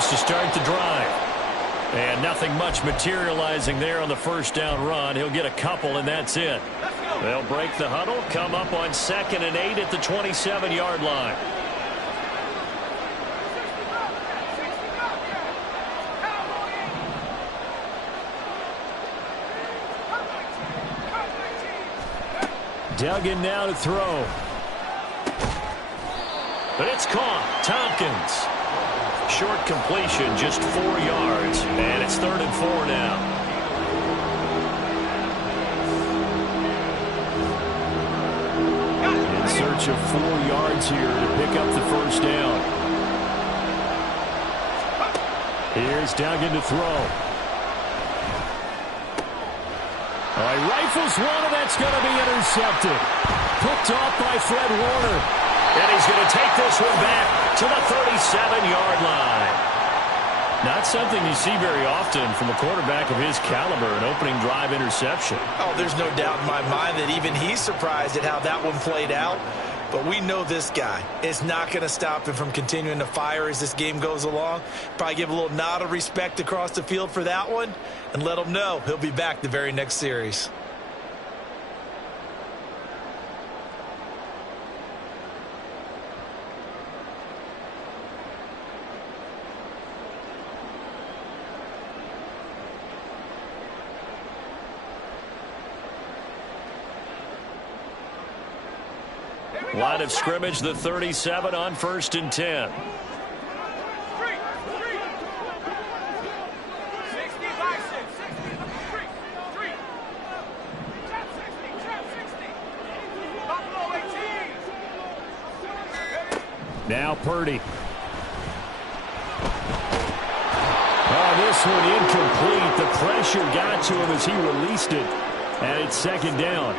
seconds to start the drive. And nothing much materializing there on the first down run. He'll get a couple, and that's it. They'll break the huddle, come up on 2nd and 8 at the 27-yard line. Duggan now to throw. But it's caught. Tompkins. Short completion, just 4 yards. And it's 3rd and 4 now. In search of 4 yards here to pick up the first down. Here's Duggan to throw. All right, rifles one, and that's going to be intercepted. Picked off by Fred Warner. And he's going to take this one back to the 37-yard line. Not something you see very often from a quarterback of his caliber, an opening drive interception. Oh, there's no doubt in my mind that even he's surprised at how that one played out. But we know this guy is not going to stop him from continuing to fire as this game goes along. Probably give a little nod of respect across the field for that one and let him know he'll be back the very next series. Line of scrimmage, the 37 on 1st and 10. Now Purdy. Oh, this one incomplete. The pressure got to him as he released it. And it's 2nd down.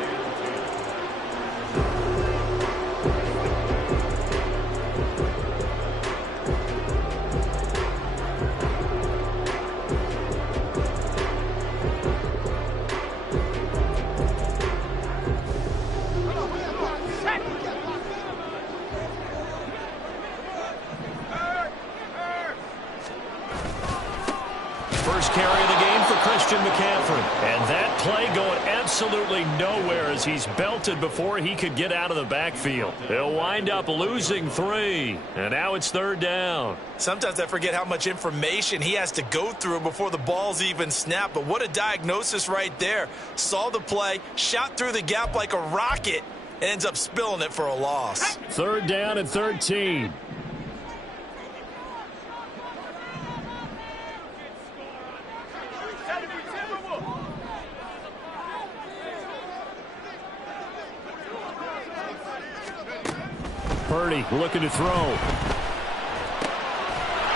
And that play going absolutely nowhere as he's belted before he could get out of the backfield. He'll wind up losing 3. And now it's 3rd down. Sometimes I forget how much information he has to go through before the ball's even snapped. But what a diagnosis right there. Saw the play, shot through the gap like a rocket, and ends up spilling it for a loss. 3rd down and 13. Purdy looking to throw.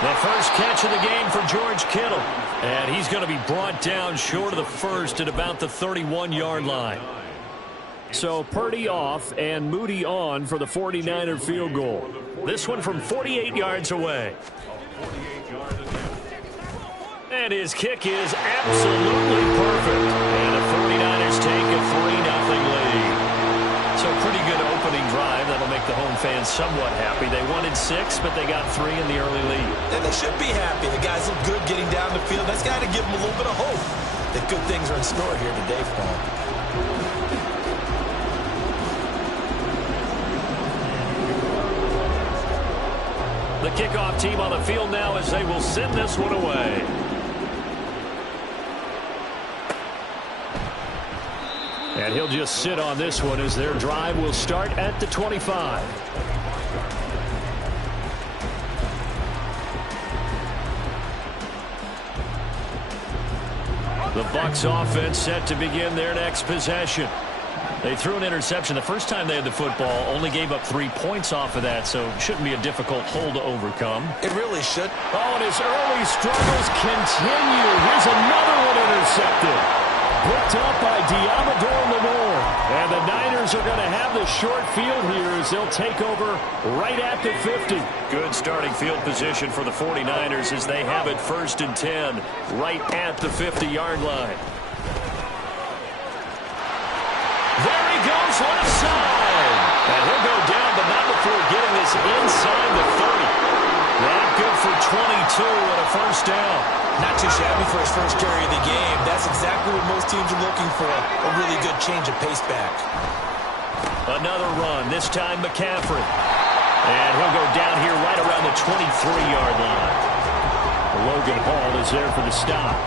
The first catch of the game for George Kittle. And he's going to be brought down short of the first at about the 31-yard line. So Purdy off and Moody on for the 49er field goal. This one from 48 yards away. And his kick is absolutely perfect. And the 49ers take a 3-0 lead. So pretty good opening drive. That'll make the home fans somewhat happy. They wanted 6, but they got 3 in the early lead. And they should be happy. The guys look good getting down the field. That's got to give them a little bit of hope that good things are in store here today for them. The kickoff team on the field now as they will send this one away. And he'll just sit on this one as their drive will start at the 25. The Bucs offense set to begin their next possession. They threw an interception the first time they had the football, only gave up 3 points off of that, so shouldn't be a difficult hole to overcome. It really should. Oh, and his early struggles continue. Here's another one intercepted. Picked up by Diamador Lenore. And the Niners are going to have the short field here as they'll take over right at the 50. Good starting field position for the 49ers as they have it 1st and 10 right at the 50-yard line. There he goes, left side. And he'll go down, but not before getting this inside the 30. Not good for 22 and a first down. Not too shabby for his first carry of the game. That's exactly what most teams are looking for, a really good change of pace back. Another run, this time McCaffrey. And he'll go down here right around the 23-yard line. Logan Hall is there for the stop.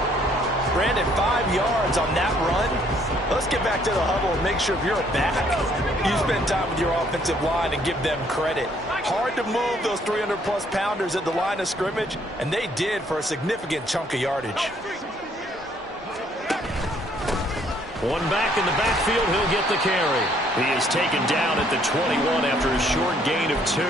Brandon, 5 yards on that run. Let's get back to the huddle and make sure if you're a back, you spend time with your offensive line and give them credit. Hard to move those 300-plus pounders at the line of scrimmage, and they did for a significant chunk of yardage. One back in the backfield, he'll get the carry. He is taken down at the 21 after a short gain of 2.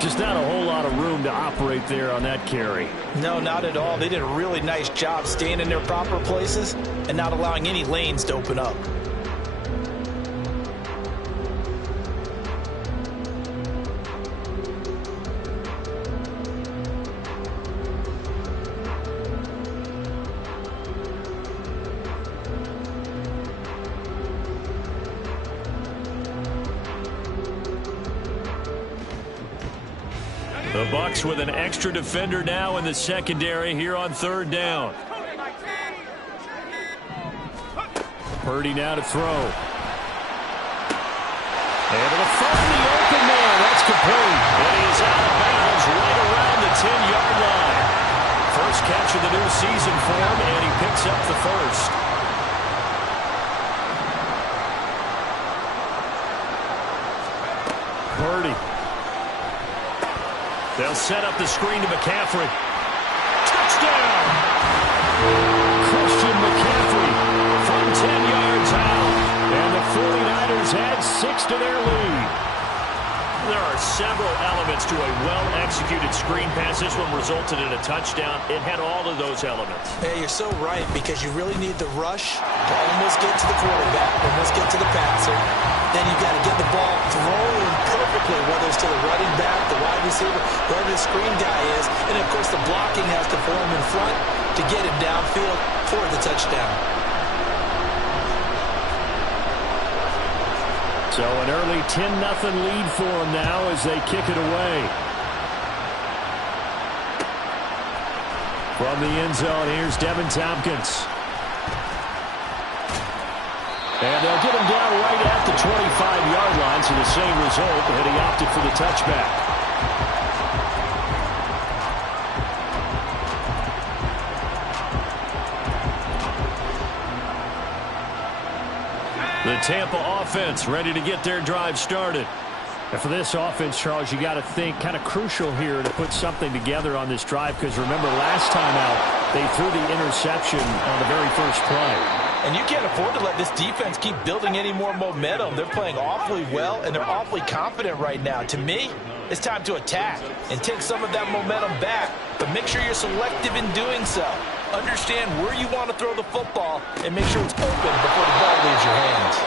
Just not a whole lot of room to operate there on that carry. No, not at all. They did a really nice job staying in their proper places and not allowing any lanes to open up. The Bucs with an extra defender now in the secondary here on third down. Purdy now to throw. Able to find the open man. That's complete. And he is out of bounds right around the 10-yard line. First catch of the new season for him, and he picks up the first. Purdy. They'll set up the screen to McCaffrey. Touchdown! Christian McCaffrey from 10 yards out. And the 49ers add 6 to their lead. There are several elements to a well-executed screen pass. This one resulted in a touchdown. It had all of those elements. Hey, you're so right, because you really need the rush to almost get to the quarterback, almost get to the passer. Then you've got to get the ball thrown perfectly, whether it's to the running back, the wide receiver, whoever the screen guy is. And, of course, the blocking has to form in front to get him downfield for the touchdown. So an early 10-0 lead for them now as they kick it away. From the end zone, here's Devin Tompkins. And they'll get him down right at the 25-yard line, so the same result, and he opted for the touchback. The Tampa offense ready to get their drive started. And for this offense, Charles, you got to think kind of crucial here to put something together on this drive, because remember last time out they threw the interception on the very first play. And you can't afford to let this defense keep building any more momentum. They're playing awfully well, and they're awfully confident right now. To me, it's time to attack and take some of that momentum back, but make sure you're selective in doing so. Understand where you want to throw the football and make sure it's open before the ball leaves your hands.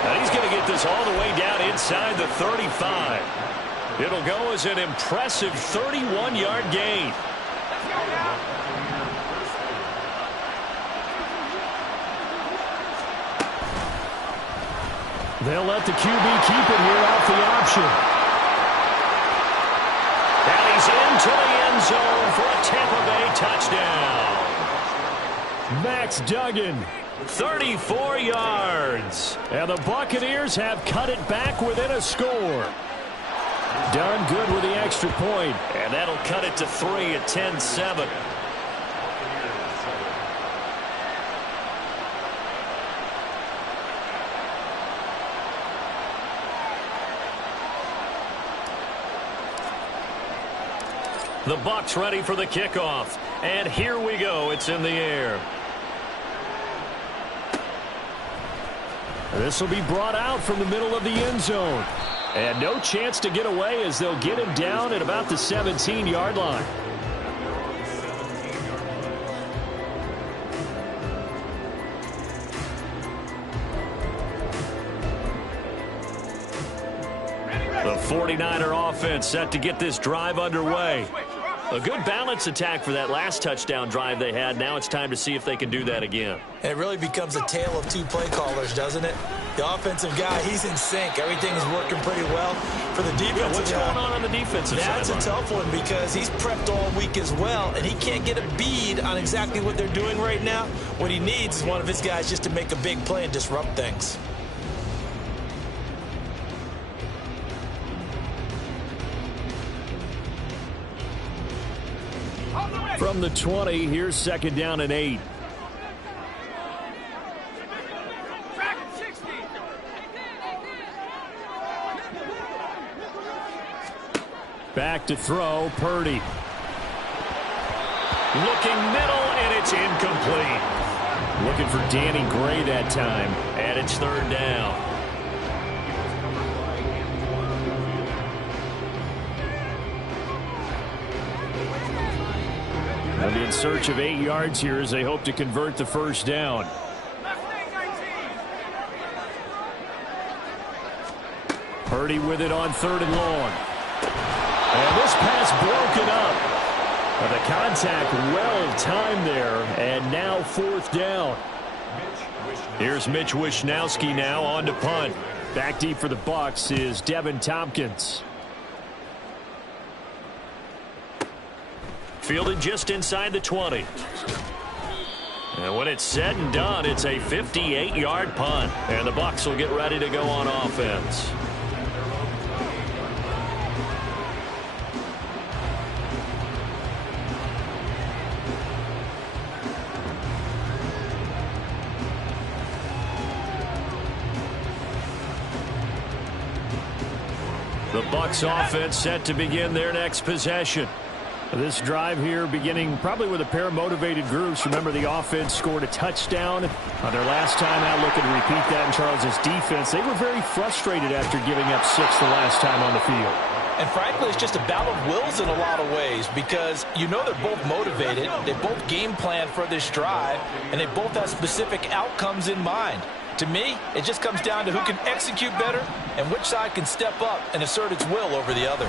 Now he's going to get this all the way down inside the 35. It'll go as an impressive 31-yard gain. They'll let the QB keep it here off the option. And he's into the end zone for a Tampa Bay touchdown. Max Duggan, 34 yards. And the Buccaneers have cut it back within a score. Done good with the extra point. And that'll cut it to 3 at 10-7. The Bucs ready for the kickoff. And here we go. It's in the air. This will be brought out from the middle of the end zone. And no chance to get away as they'll get him down at about the 17-yard line. The 49er offense set to get this drive underway. A good balance attack for that last touchdown drive they had. Now it's time to see if they can do that again. And it really becomes a tale of two play callers, doesn't it? The offensive guy, he's in sync. Everything is working pretty well. For the defensive guy, what's going on the defensive side? That's a tough one because he's prepped all week as well, and he can't get a bead on exactly what they're doing right now. What he needs is one of his guys just to make a big play and disrupt things. From the 20, here's 2nd down and 8. Back to throw, Purdy. Looking middle, and it's incomplete. Looking for Danny Gray that time, and it's 3rd down. They'll be in search of 8 yards here as they hope to convert the 1st down. Purdy with it on 3rd and long. And this pass broken up. The contact well timed there, and now 4th down. Here's Mitch Wishnowski now on to punt. Back deep for the Bucs is Devin Tompkins. Fielded just inside the 20. And when it's said and done, it's a 58-yard punt. And the Bucs will get ready to go on offense. The Bucs offense set to begin their next possession. This drive here beginning probably with a pair of motivated groups. Remember, the offense scored a touchdown on their last time out. Looking to repeat that in Charles's defense. They were very frustrated after giving up 6 the last time on the field. And frankly, it's just a battle of wills in a lot of ways because you know they're both motivated. They both game plan for this drive, and they both have specific outcomes in mind. To me, it just comes down to who can execute better and which side can step up and assert its will over the other.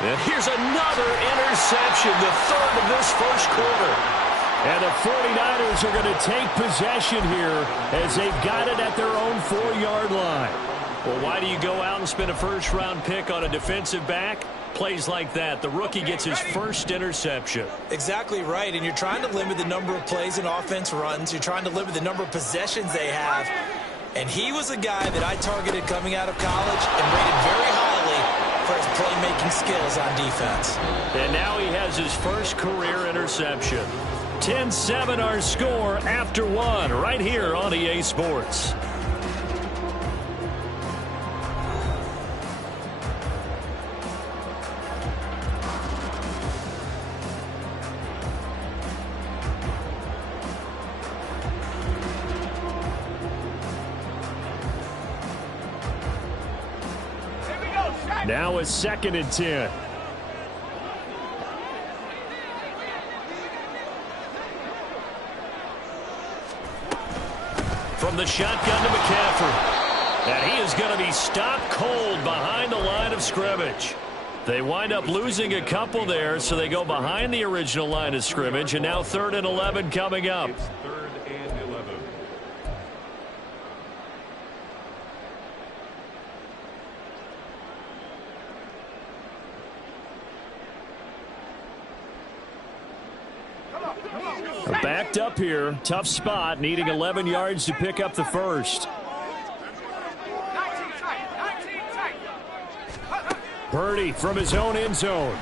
And here's another interception, the 3rd of this 1st quarter. And the 49ers are going to take possession here as they've got it at their own 4-yard line. Well, why do you go out and spend a 1st-round pick on a defensive back? Plays like that. The rookie gets his 1st interception. Exactly right, and you're trying to limit the number of plays an offense runs. You're trying to limit the number of possessions they have. And he was a guy that I targeted coming out of college and rated very highly for his playmaking skills on defense. And now he has his 1st career interception. 10-7 our score after 1 right here on EA Sports. Now it's 2nd and 10. From the shotgun to McCaffrey. And he is going to be stopped cold behind the line of scrimmage. They wind up losing a couple there, so they go behind the original line of scrimmage, and now 3rd and 11 coming up. It's 3rd and 11. Backed up here, tough spot, needing 11 yards to pick up the 1st. Purdy from his own end zone.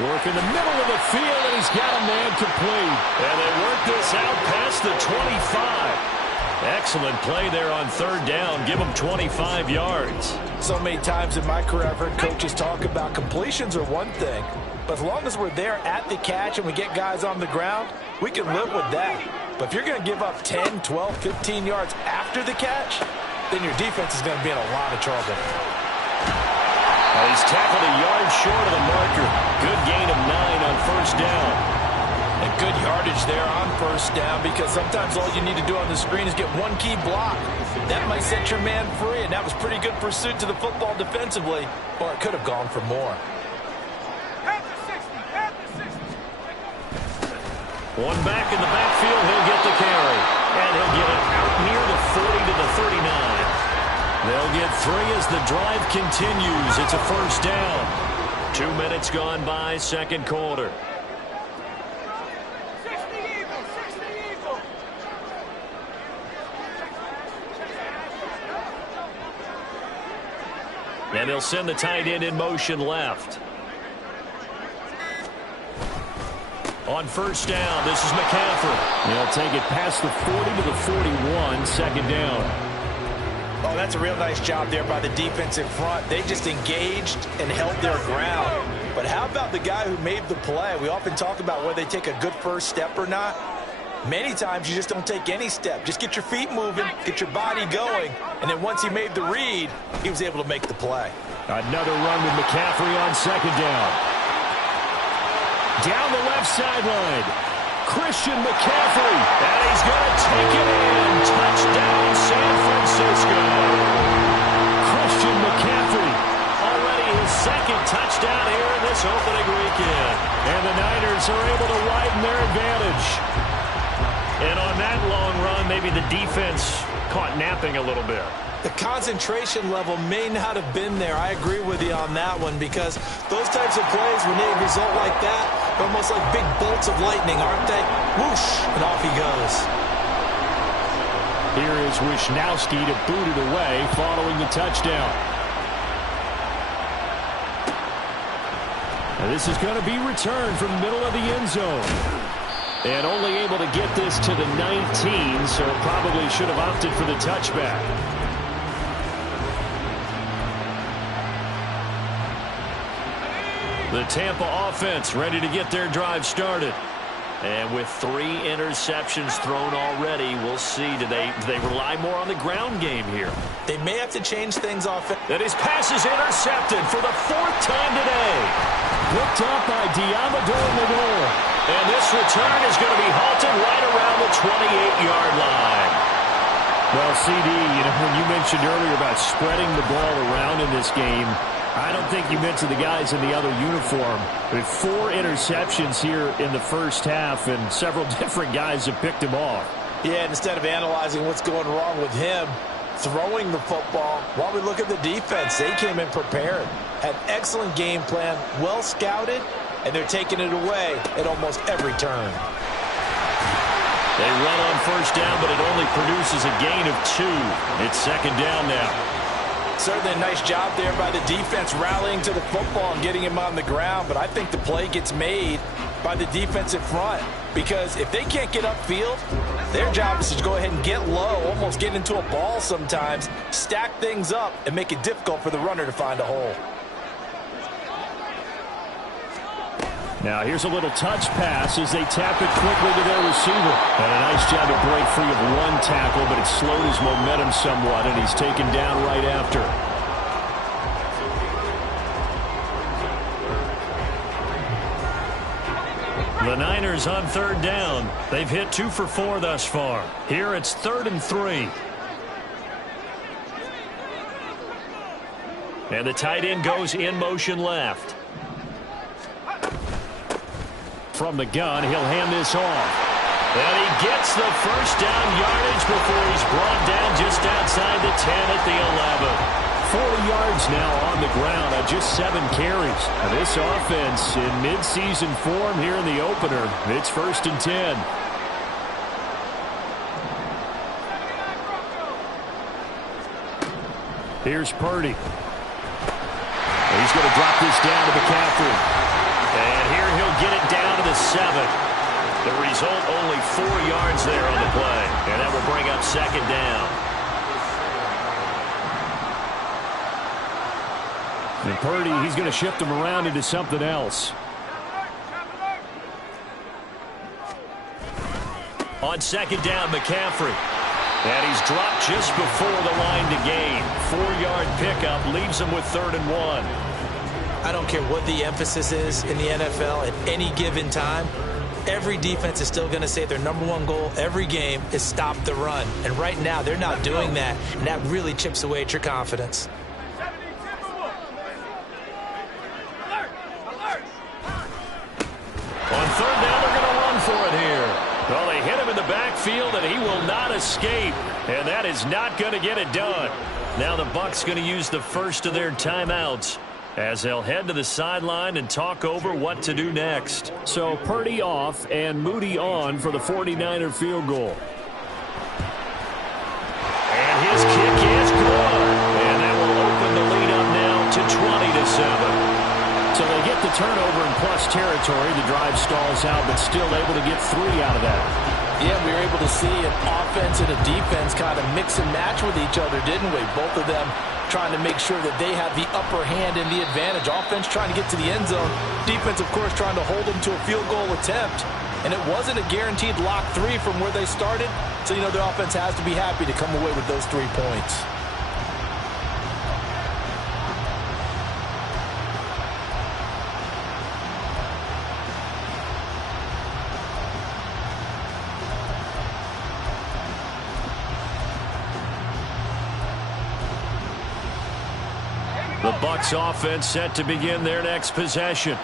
Work in the middle of the field, and he's got a man complete. And they work this out past the 25. Excellent play there on 3rd down. Give him 25 yards. So many times in my career I've heard coaches talk about completions are one thing. But as long as we're there at the catch and we get guys on the ground, we can live with that. But if you're going to give up 10, 12, 15 yards after the catch, then your defense is going to be in a lot of trouble. He's tackled a yard short of the marker. Good gain of 9 on 1st down. And good yardage there on first down, because sometimes all you need to do on the screen is get one key block. That might set your man free, and that was pretty good pursuit to the football defensively, or it could have gone for more. One back in the backfield, he'll get the carry. And he'll get it out near the 40 to the 39. They'll get 3 as the drive continues. It's a first down. 2 minutes gone by, second quarter. And they'll send the tight end in motion left. On first down, this is McCaffrey. They'll take it past the 40 to the 41, second down. Oh, that's a real nice job there by the defensive front. They just engaged and held their ground. But how about the guy who made the play? We often talk about whether they take a good first step or not. Many times you just don't take any step. Just get your feet moving, get your body going, and then once he made the read, he was able to make the play. Another run with McCaffrey on second down. Down the left sideline, Christian McCaffrey, and he's going to take it in. Touchdown, San Francisco. Christian McCaffrey, already his second touchdown here in this opening weekend. And the Niners are able to widen their advantage. And on that long run, maybe the defense caught napping a little bit. The concentration level may not have been there. I agree with you on that one, because those types of plays, when they result like that, they're almost like big bolts of lightning, aren't they? Whoosh, and off he goes. Here is Wishnowski to boot it away following the touchdown. And this is going to be returned from the middle of the end zone. And only able to get this to the 19, so probably should have opted for the touchback. The Tampa offense ready to get their drive started. And with 3 interceptions thrown already, we'll see. Do they rely more on the ground game here? They may have to change things off. And his pass is intercepted for the 4th time today. Picked up by Diamador. And this return is going to be halted right around the 28-yard line. Well, CD, when you mentioned earlier about spreading the ball around in this game, I don't think you meant to the guys in the other uniform. With 4 interceptions here in the first half, and several different guys have picked him off. Yeah, instead of analyzing what's going wrong with him, throwing the football, while we look at the defense, they came in prepared. Had excellent game plan, well scouted, and they're taking it away at almost every turn. They run on first down, but it only produces a gain of 2. It's second down now. Certainly a nice job there by the defense rallying to the football and getting him on the ground, but I think the play gets made by the defensive front, because if they can't get upfield, their job is to go ahead and get low, almost get into a ball sometimes, stack things up, and make it difficult for the runner to find a hole. Now here's a little touch pass as they tap it quickly to their receiver. And a nice job to break free of 1 tackle, but it slowed his momentum somewhat, and he's taken down right after. The Niners on third down. They've hit 2 for 4 thus far. Here it's 3rd and 3. And the tight end goes in motion left. From the gun, he'll hand this off. And he gets the first down yardage before he's brought down just outside the 10 at the 11. 40 yards now on the ground on just 7 carries. Now this offense in midseason form here in the opener. It's 1st and 10. Here's Purdy. He's going to drop this down to McCaffrey. And here he'll get it down to the 7. The result, only 4 yards there on the play. And that will bring up second down. And Purdy, he's going to shift him around into something else. On second down, McCaffrey. And he's dropped just before the line to gain. 4-yard pickup leaves him with 3rd and 1. I don't care what the emphasis is in the NFL at any given time. every defense is still going to say their #1 goal every game is stop the run. And right now, they're not doing that, and that really chips away at your confidence. On third down, they're going to run for it here. Well, they hit him in the backfield, and he will not escape. And that is not going to get it done. Now the Bucs going to use the first of their timeouts as they'll head to the sideline and talk over what to do next. So Purdy off and Moody on for the 49er field goal. And his kick is good. And that will open the lead up now to 20-7. So they get the turnover in plus territory. The drive stalls out, but still able to get 3 out of that. Yeah, we were able to see an offense and a defense kind of mix and match with each other, didn't we? Both of them trying to make sure that they have the upper hand and the advantage. Offense trying to get to the end zone. Defense, of course, trying to hold them to a field goal attempt. And it wasn't a guaranteed lock 3 from where they started. So, you know, the offense has to be happy to come away with those 3 points. The Bucs offense set to begin their next possession.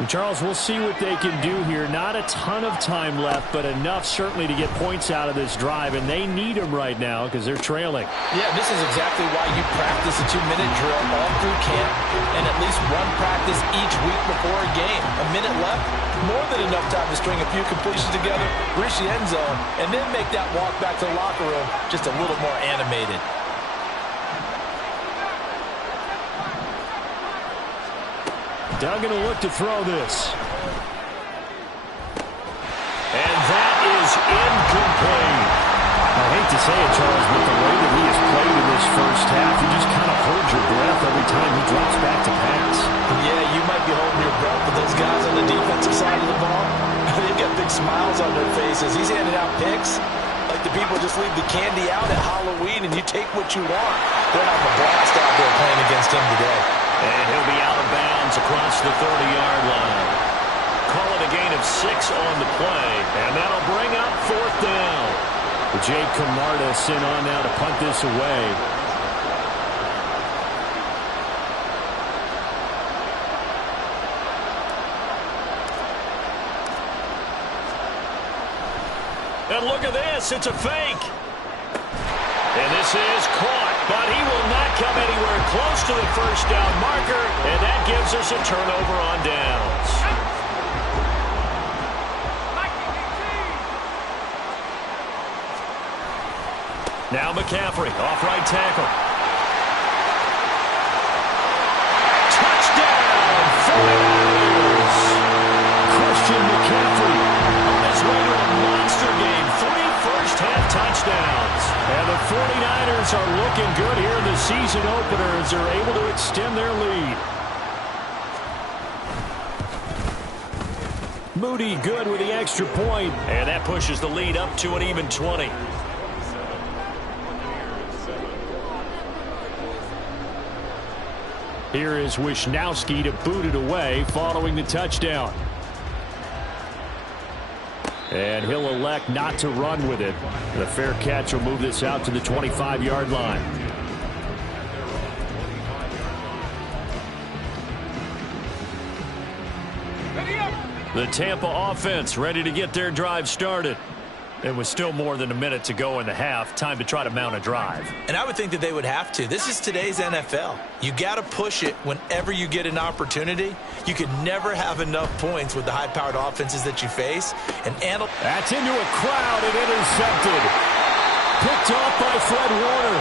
And Charles, we'll see what they can do here. Not a ton of time left, but enough certainly to get points out of this drive, and they need them right now because they're trailing. Yeah, this is exactly why you practice a 2-minute drill all through camp and at least one practice each week before a game. A minute left, more than enough time to string a few completions together, reach the end zone, and then make that walk back to the locker room just a little more animated. Doug going to look to throw this. And that is incomplete. I hate to say it, Charles, but the way that he has played in this first half, you just kind of hold your breath every time he drops back to pass. Yeah, you might be holding your breath, but those guys on the defensive side of the ball, they've got big smiles on their faces. He's handing out picks like the people just leave the candy out at Halloween and you take what you want. They're having a blast out there playing against him today. And he'll be out of bounds across the 30-yard line. Call it a gain of 6 on the play, and that'll bring up 4th down. Jake Camarda sent on now to punt this away. And look at this, it's a fake. And this is caught, but he will not come anywhere close to the first down marker, and that gives us a turnover on downs. Now McCaffrey, off right tackle. Touchdown, 49ers! Christian McCaffrey on his way to a monster game. 3 first-half touchdowns. And the 49ers are looking good here in the season opener as they're able to extend their lead. Moody good with the extra point. And that pushes the lead up to an even 20. Here is Wisnowski to boot it away following the touchdown. And he'll elect not to run with it. The fair catch will move this out to the 25-yard line. The Tampa offense ready to get their drive started. And with still more than a minute to go in the half, time to try to mount a drive. And I would think that they would have to. This is today's NFL. You got to push it whenever you get an opportunity. You can never have enough points with the high-powered offenses that you face. And that's into a crowd and intercepted. Picked off by Fred Warner.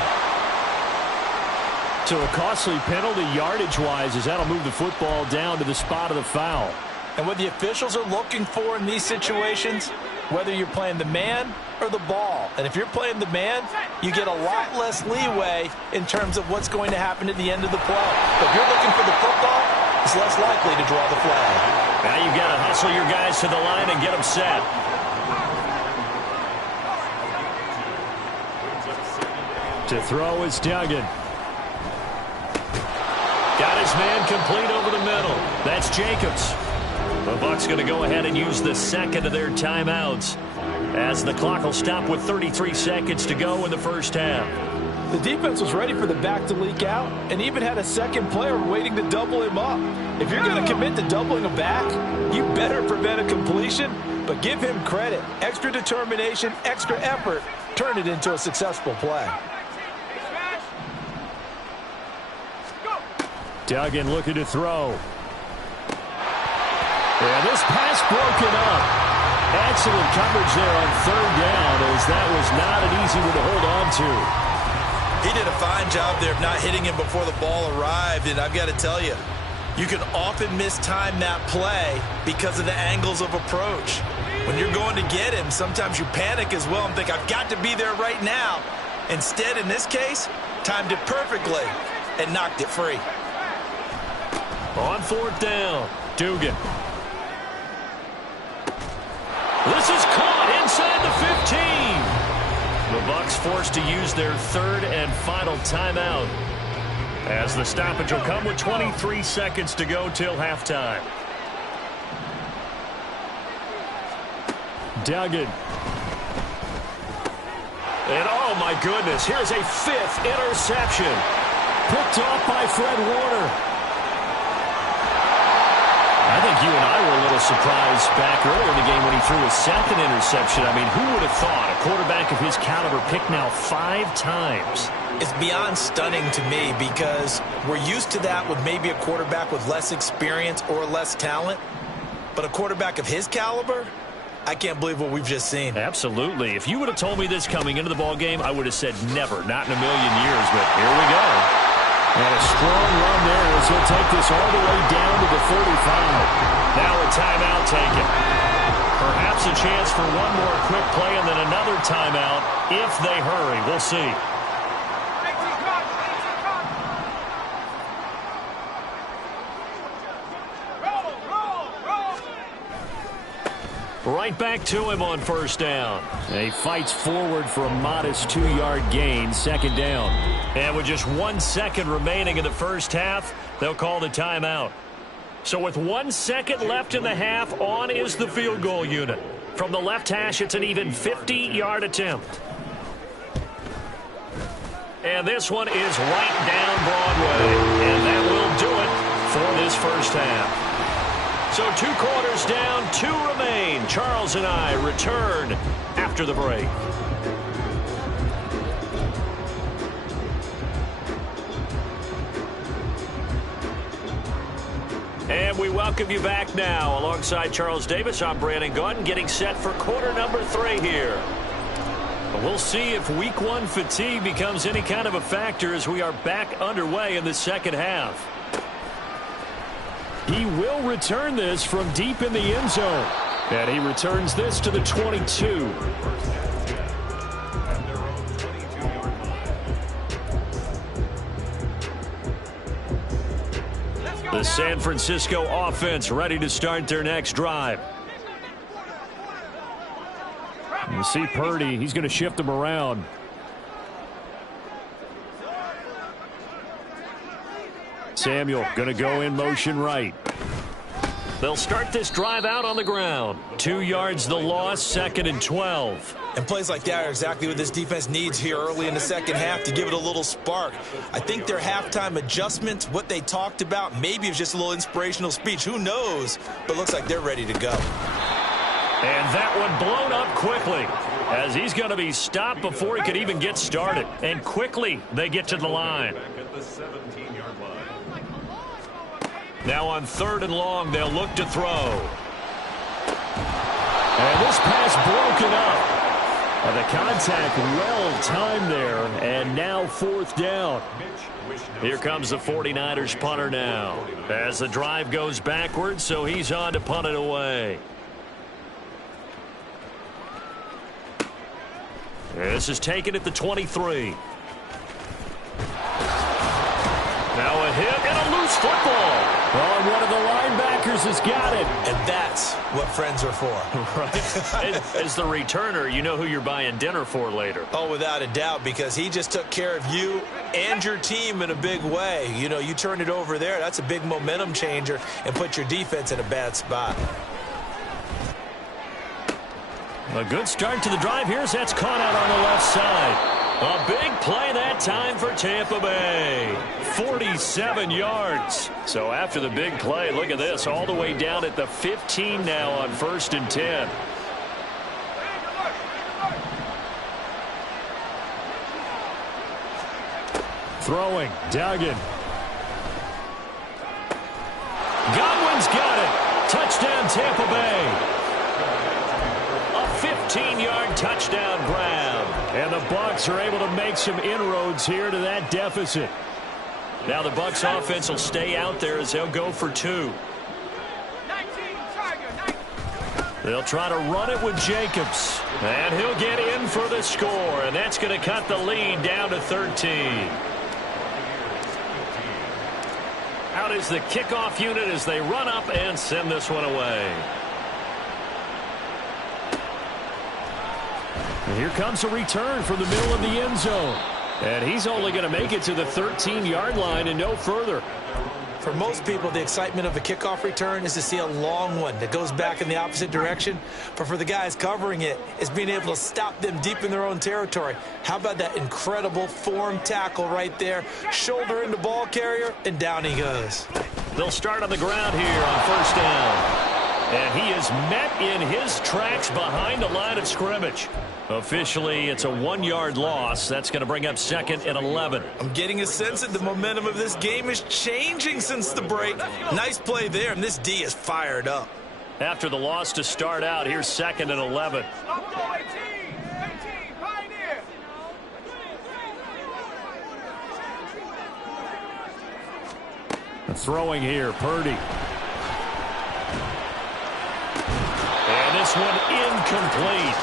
So a costly penalty yardage-wise as that'll move the football down to the spot of the foul. And what the officials are looking for in these situations, whether you're playing the man or the ball. And if you're playing the man, you get a lot less leeway in terms of what's going to happen at the end of the play. But if you're looking for the football, it's less likely to draw the flag. Now you've got to hustle your guys to the line and get them set. To throw is Duggan. Got his man complete over the middle. That's Jacobs. The Bucs going to go ahead and use the second of their timeouts as the clock will stop with 33 seconds to go in the first half. The defense was ready for the back to leak out and even had a second player waiting to double him up. If you're going to commit to doubling a back, you better prevent a completion, but give him credit. Extra determination, extra effort, turn it into a successful play. Duggan looking to throw. Yeah, this pass broken up. Excellent coverage there on third down, as that was not an easy one to hold on to. He did a fine job there of not hitting him before the ball arrived, and I've got to tell you, you can often mistime that play because of the angles of approach. When you're going to get him, sometimes you panic as well and think, I've got to be there right now. Instead, in this case, timed it perfectly and knocked it free. On fourth down, Dugan. This is caught inside the 15. The Bucs forced to use their third and final timeout, as the stoppage will come with 23 seconds to go till halftime. Duggan. And oh my goodness, here's a fifth interception. Picked off by Fred Warner. I think you and I were a little surprised back earlier in the game when he threw his second interception. I mean, who would have thought a quarterback of his caliber picked now 5 times? It's beyond stunning to me because we're used to that with maybe a quarterback with less experience or less talent. But a quarterback of his caliber, I can't believe what we've just seen. Absolutely. If you would have told me this coming into the ballgame, I would have said never, not in a million years. But here we go. And a strong run there as he'll take this all the way down to the 45. Now a timeout taken. Perhaps a chance for one more quick play and then another timeout if they hurry. We'll see. Right back to him on first down. And he fights forward for a modest 2-yard gain, second down. And with just 1 second remaining in the first half, they'll call the timeout. So with 1 second left in the half, on is the field goal unit. From the left hash, it's an even 50-yard attempt. And this one is right down Broadway. And that will do it for this first half. So 2 quarters down, 2 remain. Charles and I return after the break. And we welcome you back now. Alongside Charles Davis, I'm Brandon Gaudin, getting set for quarter number 3 here. But we'll see if week 1 fatigue becomes any kind of a factor as we are back underway in the second half. He will return this from deep in the end zone. And he returns this to the 22. The San Francisco offense ready to start their next drive. You see Purdy, he's going to shift them around. Samuel going to go in motion right. They'll start this drive out on the ground. 2 yards the loss, 2nd and 12. And plays like that are exactly what this defense needs here early in the second half to give it a little spark. I think their halftime adjustments, what they talked about, maybe it's just a little inspirational speech. Who knows? But looks like they're ready to go. And that one blown up quickly as he's going to be stopped before he could even get started. And quickly they get to the line. Now on 3rd and long, they'll look to throw. And this pass broken up. And the contact well timed there. And now 4th down. Here comes the 49ers punter now. As the drive goes backwards, so he's on to punt it away. This is taken at the 23. Now a hit and a loose football. Oh, and one of the linebackers has got it. And that's what friends are for. Right. As the returner, you know who you're buying dinner for later. Oh, without a doubt, because he just took care of you and your team in a big way. You know, you turned it over there. That's a big momentum changer and put your defense in a bad spot. A good start to the drive here as that's caught out on the left side. A big play that time for Tampa Bay. 47 yards. So after the big play, look at this, all the way down at the 15 now on 1st and 10. Throwing, Duggan. Godwin's got it. Touchdown, Tampa Bay. A 15-yard touchdown grab. And the Bucs are able to make some inroads here to that deficit. Now the Bucs offense will stay out there as they'll go for 2. They'll try to run it with Jacobs. And he'll get in for the score. And that's going to cut the lead down to 13. Out is the kickoff unit as they run up and send this one away. And here comes a return from the middle of the end zone. And he's only going to make it to the 13-yard line and no further. For most people, the excitement of a kickoff return is to see a long one that goes back in the opposite direction. But for the guys covering it, it's being able to stop them deep in their own territory. How about that incredible form tackle right there? Shoulder into ball carrier, and down he goes. They'll start on the ground here on 1st down. And he is met in his tracks behind the line of scrimmage. Officially, it's a 1-yard loss. That's going to bring up 2nd and 11. I'm getting a sense that the momentum of this game is changing since the break. Nice play there, and this D is fired up. After the loss to start out, here's 2nd and 11. Throwing here, Purdy. And this one incomplete.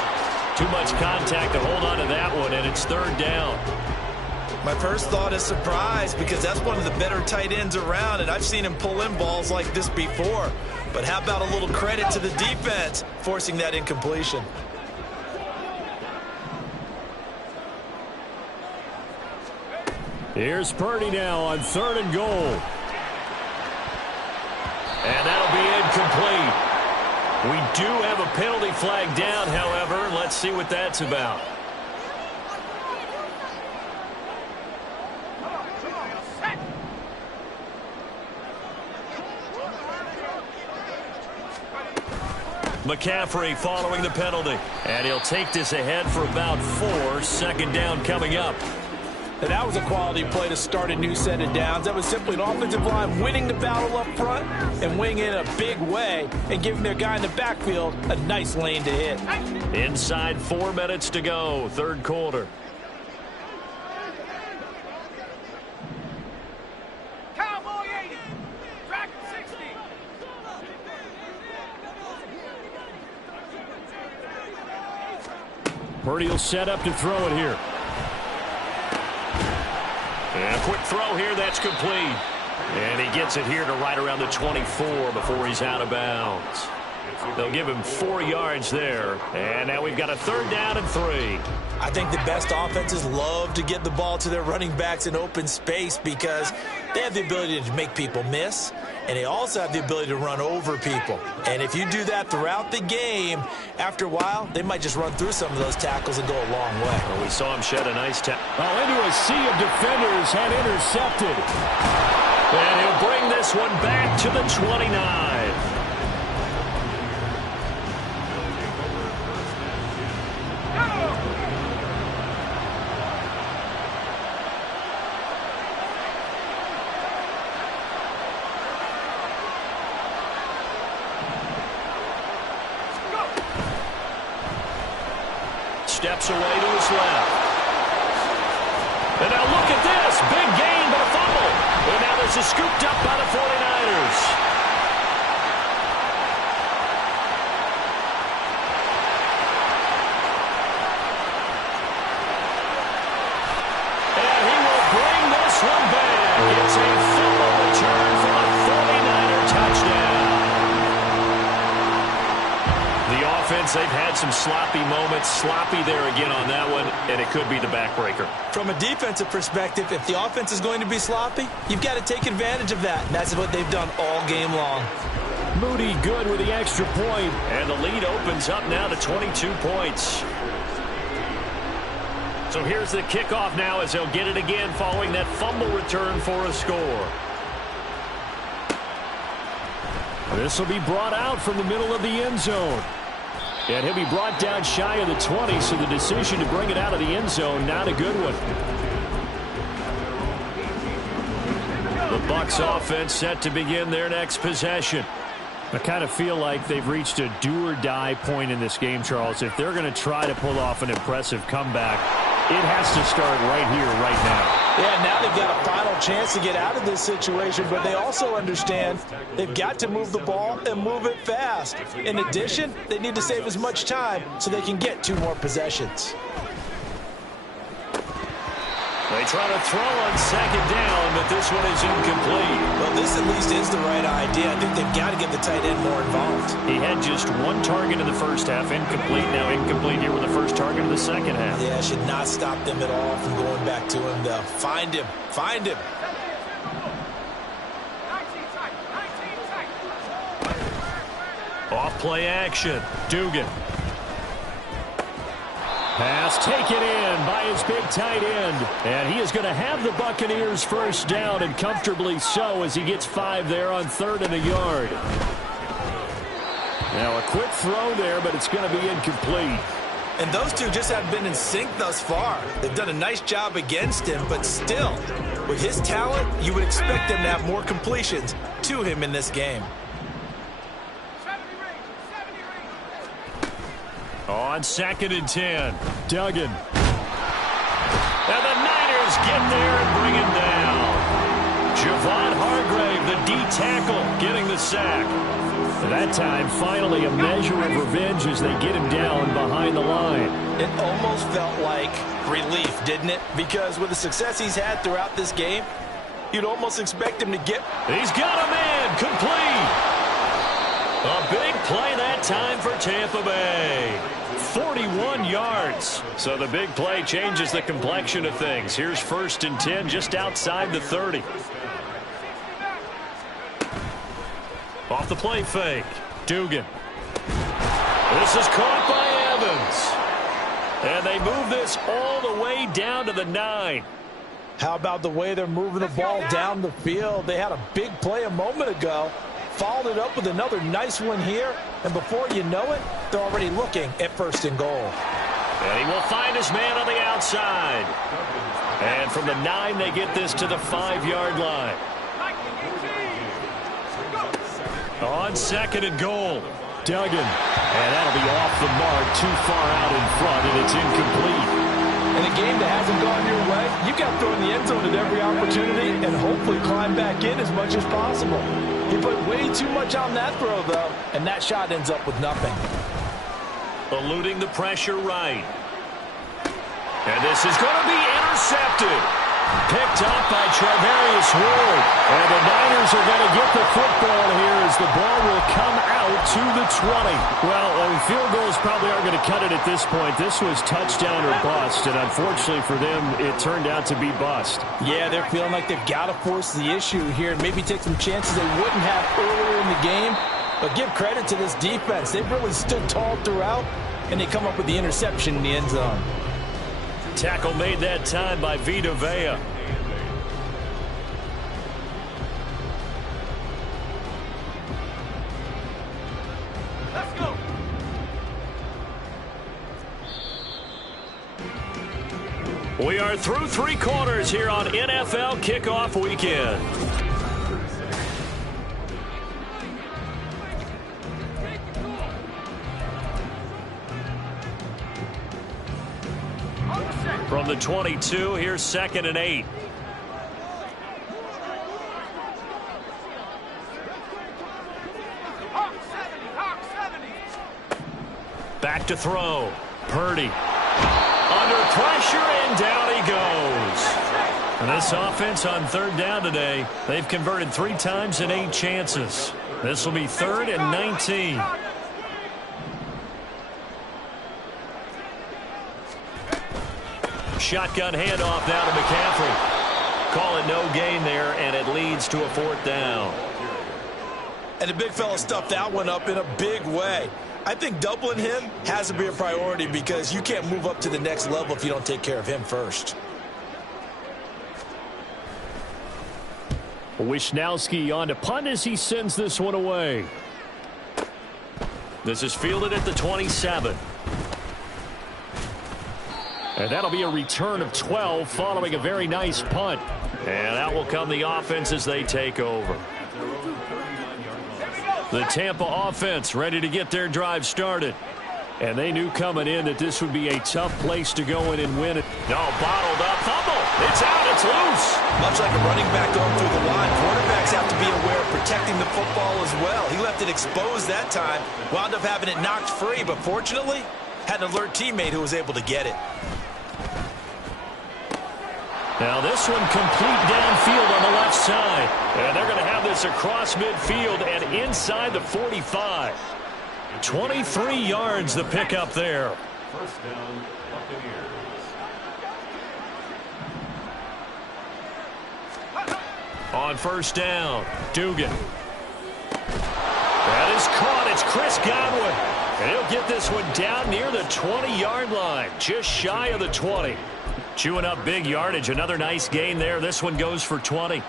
Too much contact to hold on to that one, and it's 3rd down. My first thought is surprise because that's one of the better tight ends around, and I've seen him pull in balls like this before. But how about a little credit to the defense forcing that incompletion? Here's Purdy now on 3rd and goal. And that'll be incomplete. We do have a penalty flag down, however. Let's see what that's about. McCaffrey following the penalty. And he'll take this ahead for about 4. 2nd down coming up. And that was a quality play to start a new set of downs. That was simply an offensive line winning the battle up front and winning in a big way and giving their guy in the backfield a nice lane to hit. Inside 4 minutes to go, 3rd quarter. Cowboy 80, track 60. Purdy will set up to throw it here. And a quick throw here, that's complete. And he gets it here to right around the 24 before he's out of bounds. They'll give him 4 yards there. And now we've got a 3rd down and 3. I think the best offenses love to get the ball to their running backs in open space because they have the ability to make people miss, and they also have the ability to run over people. And if you do that throughout the game, after a while, they might just run through some of those tackles and go a long way. Well, we saw him shed a nice tackle. Well, into a sea of defenders and intercepted. And he'll bring this one back to the 29. Steps away to his left. And now look at this. Big gain, but a fumble. And now this is scooped up by the 49ers. And he will bring this one back. It's a defense, they've had some sloppy moments. Sloppy there again on that one, and it could be the backbreaker. From a defensive perspective, if the offense is going to be sloppy, you've got to take advantage of that. And that's what they've done all game long. Moody good with the extra point, and the lead opens up now to 22 points. So here's the kickoff now as they'll get it again following that fumble return for a score. This will be brought out from the middle of the end zone. And he'll be brought down shy of the 20, so the decision to bring it out of the end zone, not a good one. The Bucs offense set to begin their next possession. I kind of feel like they've reached a do-or-die point in this game, Charles. If they're going to try to pull off an impressive comeback, it has to start right here, right now. Yeah, now they've got a final chance to get out of this situation, but they also understand they've got to move the ball and move it fast. In addition, they need to save as much time so they can get 2 more possessions. They try to throw on second down, but this one is incomplete. Well, this at least is the right idea. I think they've got to get the tight end more involved. He had just 1 target in the first half, incomplete. Now incomplete here with the first target in the second half. Yeah, should not stop them at all from going back to him, though. Find him. Find him. Off play action. Dugan. Pass taken in by his big tight end. And he is going to have the Buccaneers first down, and comfortably so, as he gets 5 there on 3rd and a yard. Now a quick throw there, but it's going to be incomplete. And those two just haven't been in sync thus far. They've done a nice job against him, but still, with his talent, you would expect them to have more completions to him in this game. On 2nd and 10, Duggan. And the Niners get there and bring him down. Javon Hargrave, the D-tackle, getting the sack. That time, finally, a measure of revenge as they get him down behind the line. It almost felt like relief, didn't it? Because with the success he's had throughout this game, you'd almost expect him to get... He's got a man, complete. A big play that time for Tampa Bay. 41 yards. So the big play changes the complexion of things. Here's 1st and 10 just outside the 30. Off the play fake. Dugan. This is caught by Evans. And they move this all the way down to the 9. How about the way they're moving the ball down the field? They had a big play a moment ago. Followed it up with another nice one here. And before you know it, they're already looking at 1st and goal. And he will find his man on the outside. And from the 9, they get this to the 5-yard line. On 2nd and goal, Duggan. And that'll be off the mark, too far out in front, and it's incomplete. In a game that hasn't gone your way, you've got to throw in the end zone at every opportunity and hopefully climb back in as much as possible. He put way too much on that throw, though, and that shot ends up with nothing. Eluding the pressure right. And this is going to be intercepted. Picked up by Charvarius Ward. And the Niners are going to get the football here as the ball will come out to the 20. Well, field goals probably aren't going to cut it at this point. This was touchdown or bust, and unfortunately for them, it turned out to be bust. Yeah, they're feeling like they've got to force the issue here and maybe take some chances they wouldn't have earlier in the game. But give credit to this defense. They've really stood tall throughout, and they come up with the interception in the end zone. Tackle made that time by Vita Vea. Let's go. We are through 3 quarters here on NFL Kickoff Weekend. From the 22, here's 2nd and 8. Back to throw. Purdy. Under pressure, and down he goes. And this offense on 3rd down today, they've converted 3 times in 8 chances. This will be 3rd and 19. Shotgun handoff now to McCaffrey. Call it no gain there, and it leads to a 4th down. And the big fella stuffed that one up in a big way. I think doubling him has to be a priority because you can't move up to the next level if you don't take care of him first. Wisnowski on to punt as he sends this one away. This is fielded at the 27. And that'll be a return of 12 following a very nice punt. And out will come the offense as they take over. The Tampa offense ready to get their drive started. And they knew coming in that this would be a tough place to go in and win it. No, bottled up. Fumble. It's out. It's loose. Much like a running back going through the line, quarterbacks have to be aware of protecting the football as well. He left it exposed that time. Wound up having it knocked free, but fortunately, had an alert teammate who was able to get it. Now this one complete downfield on the left side. And they're going to have this across midfield and inside the 45. 23 yards the pickup there. First down, Buccaneers. On first down, Dugan. That is caught. It's Chris Godwin. And he'll get this one down near the 20-yard line, just shy of the 20. Chewing up big yardage. Another nice gain there. This one goes for 20.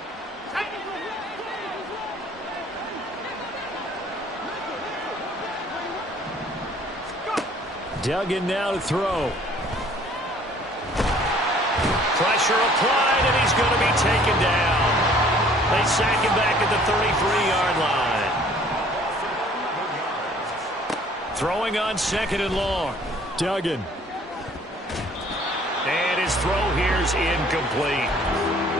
Duggan now to throw. Pressure applied, and he's going to be taken down. They sack him back at the 33-yard line. Throwing on 2nd and long. Duggan. And his throw here's incomplete.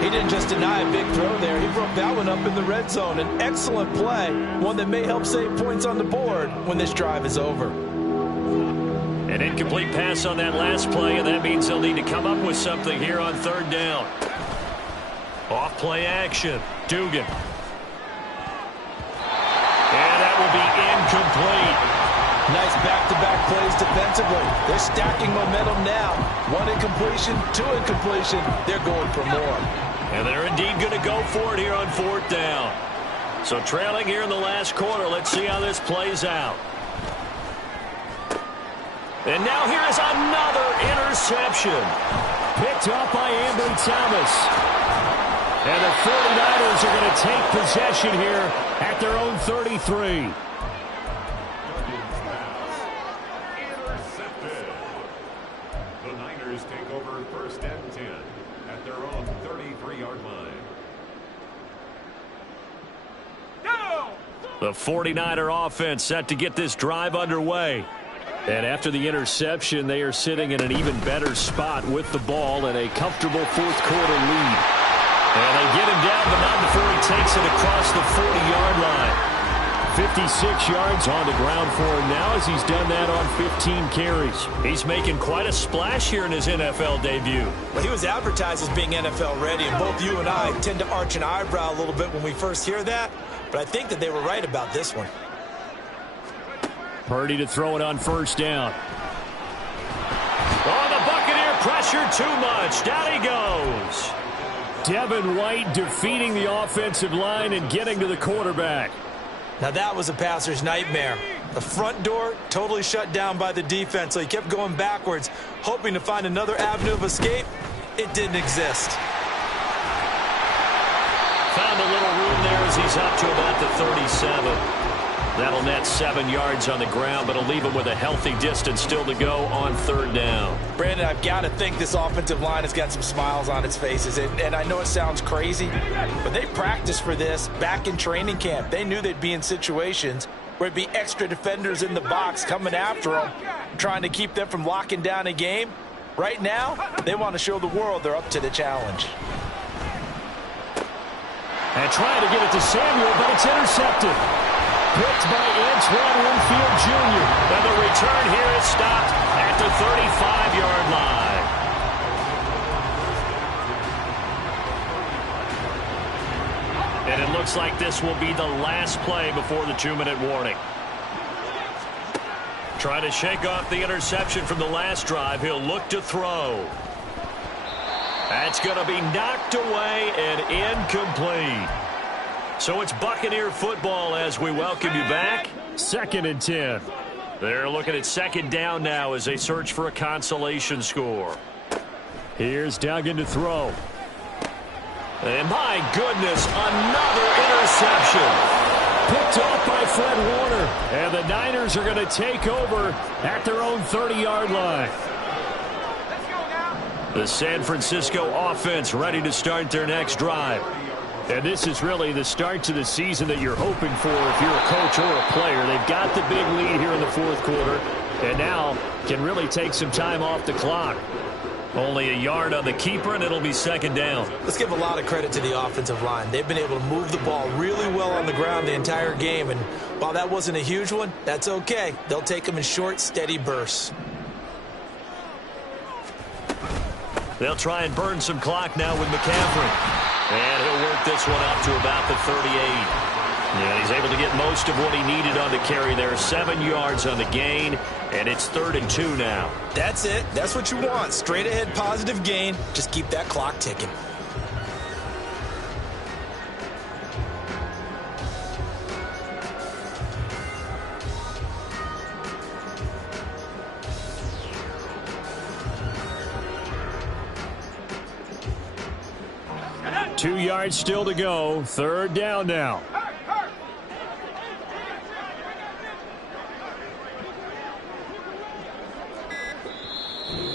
He didn't just deny a big throw there. He broke that one up in the red zone. An excellent play, one that may help save points on the board when this drive is over. An incomplete pass on that last play, and that means they'll need to come up with something here on 3rd down. Off play action. Dugan. And that will be incomplete. Nice back-to-back plays defensively. They're stacking momentum now. 1 incompletion, 2 incompletion. They're going for more. And they're indeed going to go for it here on 4th down. So trailing here in the last quarter. Let's see how this plays out. And now here is another interception. Picked up by Ambry Thomas. And the 49ers are going to take possession here at their own 33. Intercepted. The Niners take over 1st and 10 at their own 33-yard line. The 49er offense set to get this drive underway. And after the interception, they are sitting in an even better spot with the ball and a comfortable 4th quarter lead. And they get him down, but not before he takes it across the 40-yard line. 56 yards on the ground for him now as he's done that on 15 carries. He's making quite a splash here in his NFL debut. Well, he was advertised as being NFL ready, and both you and I tend to arch an eyebrow a little bit when we first hear that. But I think that they were right about this one. Purdy to throw it on 1st down. Oh, the Buccaneer pressure too much. Down he goes. Devin White defeating the offensive line and getting to the quarterback. Now that was a passer's nightmare. The front door totally shut down by the defense, so he kept going backwards, hoping to find another avenue of escape. It didn't exist. Found a little room there as he's up to about the 37. That'll net 7 yards on the ground, but it'll leave him with a healthy distance still to go on 3rd down. Brandon, I've got to think this offensive line has got some smiles on its faces. And I know it sounds crazy, but they practiced for this back in training camp. They knew they'd be in situations where it'd be extra defenders in the box coming after them, trying to keep them from locking down a game. Right now, they want to show the world they're up to the challenge. And trying to get it to Samuel, but it's intercepted. Picked by Antoine Winfield Jr. And the return here is stopped at the 35-yard line. And it looks like this will be the last play before the 2-minute warning. Trying to shake off the interception from the last drive. He'll look to throw. That's going to be knocked away and incomplete. So it's Buccaneer football as we welcome you back. 2nd and 10. They're looking at 2nd down now as they search for a consolation score. Here's Duggan to throw. And my goodness, another interception. Picked off by Fred Warner. And the Niners are going to take over at their own 30-yard line. The San Francisco offense ready to start their next drive. And this is really the start to the season that you're hoping for if you're a coach or a player. They've got the big lead here in the 4th quarter and now can really take some time off the clock. Only a yard on the keeper, and it'll be 2nd down. Let's give a lot of credit to the offensive line. They've been able to move the ball really well on the ground the entire game, and while that wasn't a huge one, that's okay. They'll take them in short, steady bursts. They'll try and burn some clock now with McCaffrey. And he'll work this one up to about the 38. And he's able to get most of what he needed on the carry there. 7 yards on the gain, and it's 3rd and 2 now. That's it. That's what you want. Straight ahead, positive gain. Just keep that clock ticking. Two yards still to go. 3rd down now.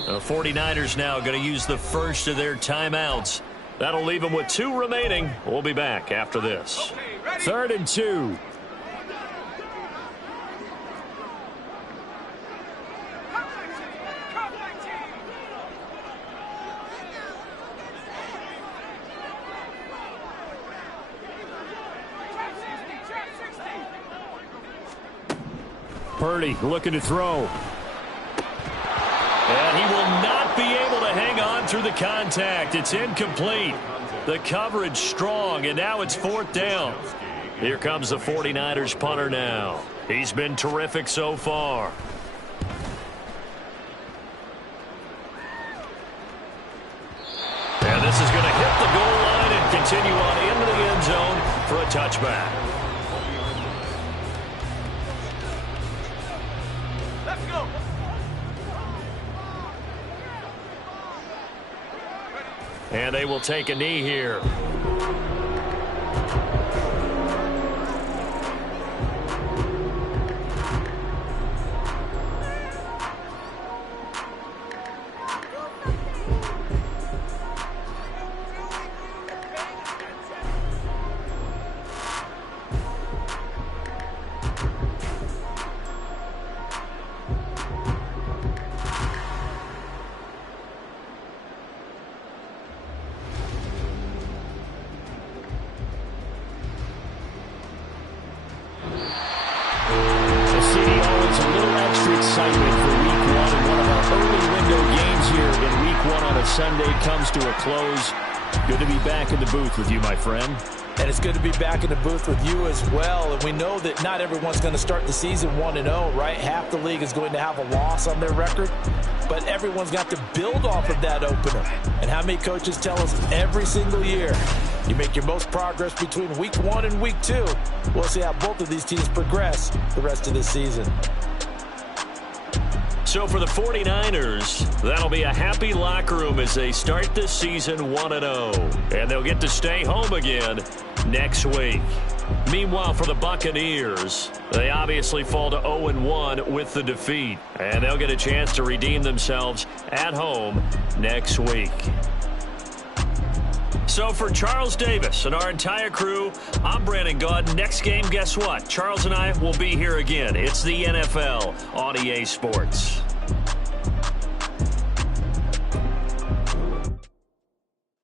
The 49ers now going to use the first of their timeouts. That'll leave them with 2 remaining. We'll be back after this. 3rd and 2. Purdy looking to throw. And he will not be able to hang on through the contact. It's incomplete. The coverage strong, and now it's 4th down. Here comes the 49ers punter now. He's been terrific so far. And this is going to hit the goal line and continue on into the end zone for a touchback. And they will take a knee here. Sunday comes to a close. Good to be back in the booth with you, my friend. And it's good to be back in the booth with you as well. And we know that not everyone's going to start the season 1-0, right? Half the league is going to have a loss on their record. But everyone's got to build off of that opener. And how many coaches tell us every single year, you make your most progress between week 1 and week 2. We'll see how both of these teams progress the rest of this season. So for the 49ers, that'll be a happy locker room as they start this season 1-0. And they'll get to stay home again next week. Meanwhile, for the Buccaneers, they obviously fall to 0-1 with the defeat. And they'll get a chance to redeem themselves at home next week. So for Charles Davis and our entire crew, I'm Brandon Gaudin. Next game, guess what? Charles and I will be here again. It's the NFL on EA Sports.